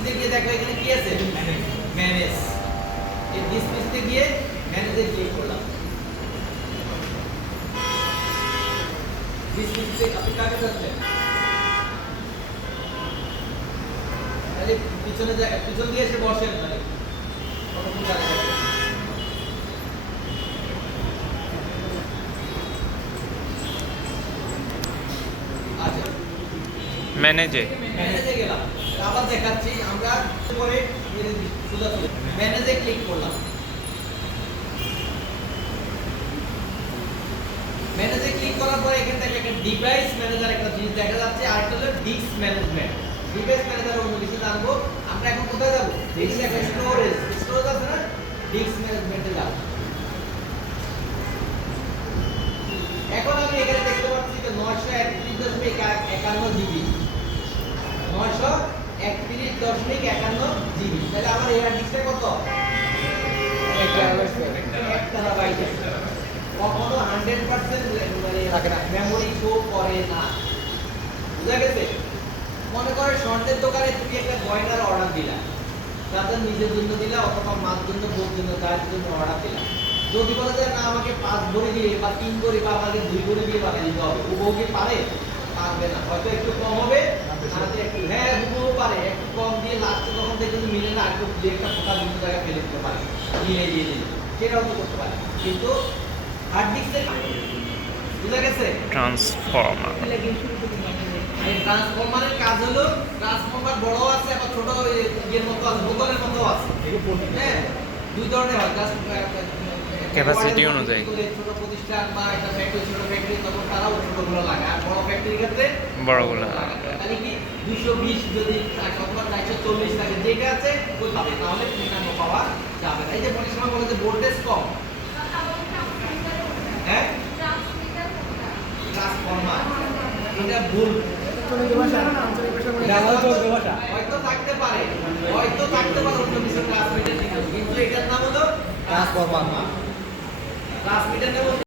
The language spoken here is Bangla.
ডিসপ্লেতে গিয়ে দেখো এখানে কি আছে ম্যানেজ। এই ডিসপ্লেতে গিয়ে ম্যানেজে ক্লিক করলাম। ডিসপ্লেতে আপনি কাকে যাচ্ছেন? আরে পিছনে পিছন দিয়ে এসে বসেন মানে কতক্ষণ দাঁড়িয়ে থাকবেন? আচ্ছা ম্যানেজে ম্যানেজে গেলাম, আবার দেখাচ্ছি আমরা পরে সোজা ম্যানেজে ক্লিক করলাম। ম্যানেজে ক্লিক করার পরে এখান থেকে একটা ডিভাইস ম্যানেজার একটা জিনিস দেখা যাচ্ছে, আর একটা হলো ডিস্ক ম্যানেজমেন্ট। ডিভাইস ম্যানেজার অন্য কিছু জানবো। আমরা এখন কোথায় যাব? এই যে একটা স্টোরেজ আছে না, ডিস্ক ম্যানেজমেন্টে যাব। এখন আমি এখানে দেখতে পাচ্ছি যে 931.51 জিবি, 931.51 জিবি। তাহলে আমার এই হার্ড ডিস্কটা কত? 1 টেরাবাইট। কখনো 100% মেমোরি শো করে না, বুঝা গেছে? মনে করে স্বর্ণের দোকানে তুমি একটা গয়নার অর্ডার দিলা, তাদের নিজের জন্য দিলা অথবা মার জন্য, বোর জন্য, তার জন্য অর্ডার দিলা। যদি বলা যায় না আমাকে 5 ভরি দিয়ে বা 3 ভরি বা আমাকে 2 ভরি দিয়ে বানিয়ে দিতে হবে, হুবহু কি পারে? পারবে না। হয়তো একটু কম হবে, নাতে একটু হ্যাঁ হুবহু পারে, একটু কম দিয়ে লাস্টে যখন দেখবেন মিলে না, একটু দুই একটা ফোঁটা দুটো জায়গায় ফেলে দিতে পারে, মিলে দিয়ে দিলে সেটাও তো করতে পারে। কিন্তু হার্ড ডিস্কের বুঝা গেছে? ট্রান্সফর্মার এই ট্রান্সফরমারের কাজ হলো, ট্রান্সফরমার বড় আছে আবার ছোট ইয়ের মতো আছে, বোতলের মতো আছে। হ্যাঁ, দুই ধরনের হয়। ক্যাপাসিটি অনুযায়ী ছোট প্রতিষ্ঠান বা একটা ফ্যাক্টরি, ছোট ফ্যাক্টরি, তখন তারাও ছোটগুলো লাগে, আর বড় ফ্যাক্টরির ক্ষেত্রে বড়গুলো তাহলে কি 220 যদি অথবা 440 থাকে যেটা আছে ওই পাবে, তাহলে পূর্ণাঙ্গ পাওয়া যাবে না। এই যে অনেক সময় বলে যে ভোল্টেজ কম, হ্যাঁ ট্রান্সফরমার, এটা ভুল। হয়তো থাকতে পারে অন্য কিছু ট্রান্সমিটার, কিন্তু এটার নাম হলো ট্রান্সফরমার। ট্রান্সমিটার